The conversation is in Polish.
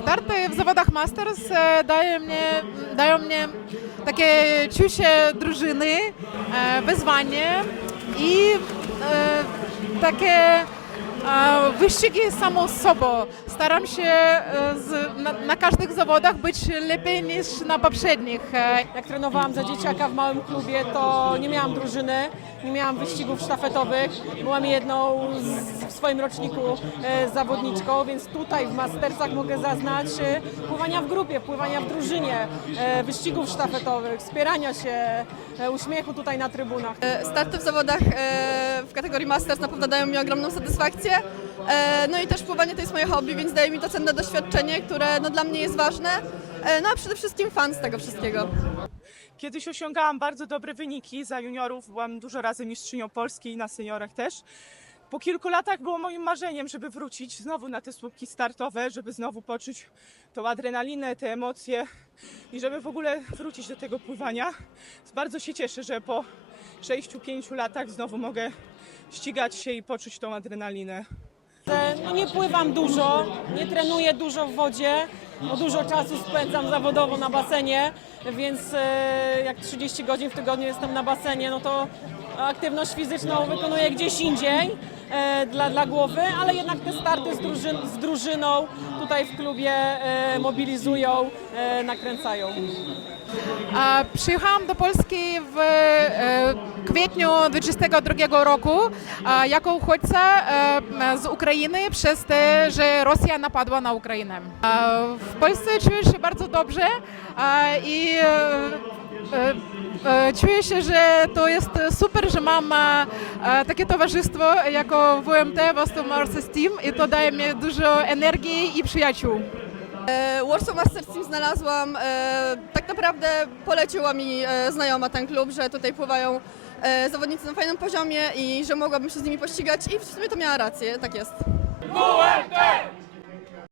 Starty w zawodach Masters e, daje mnie, dają mnie takie czucie drużyny, e, wyzwanie wyścigi samą sobą. Staram się e, z, na, na każdych zawodach być lepiej niż na poprzednich. E, Jak trenowałam za dzieciaka w małym klubie, to nie miałam drużyny, nie miałam wyścigów sztafetowych. Byłam jedną z, w swoim roczniku e, zawodniczką, więc tutaj w Mastersach mogę zaznać e, pływania w grupie, pływania w drużynie, e, wyścigów sztafetowych, wspierania się, e, uśmiechu tutaj na trybunach. E, Starty w zawodach e, w kategorii Masters na pewno dają mi ogromną satysfakcję. E, No i też pływanie to jest moje hobby, więc daje mi to cenne doświadczenie, które no, dla mnie jest ważne. E, No a przede wszystkim fan z tego wszystkiego. Kiedyś osiągałam bardzo dobre wyniki za juniorów, byłam dużo razy mistrzynią Polski i na seniorach też. Po kilku latach było moim marzeniem, żeby wrócić znowu na te słupki startowe, żeby znowu poczuć tą adrenalinę, te emocje i żeby w ogóle wrócić do tego pływania. Bardzo się cieszę, że po 6-5 latach znowu mogę ścigać się i poczuć tą adrenalinę. No nie pływam dużo, nie trenuję dużo w wodzie, bo dużo czasu spędzam zawodowo na basenie, więc e, jak 30 godzin w tygodniu jestem na basenie, no to aktywność fizyczną wykonuję gdzieś indziej dla, dla głowy, ale jednak te starty z, drużyn, z drużyną tutaj w klubie e, mobilizują, e, nakręcają. Przyjechałam do Polski w e, kwietniu 2022 roku jako uchodźca e, z Ukrainy przez to, że Rosja napadła na Ukrainę. W Polsce czuję się bardzo dobrze i e, e, e, czuję się, że to jest super, że mam e, e, takie towarzystwo jako WMT, Vostok Masters Team i to daje mi dużo energii i przyjaciół. E, Warsaw Masters Team znalazłam, e, tak naprawdę poleciła mi e, znajoma ten klub, że tutaj pływają e, zawodnicy na fajnym poziomie i że mogłabym się z nimi pościgać i w sumie to miała rację, tak jest. WMT!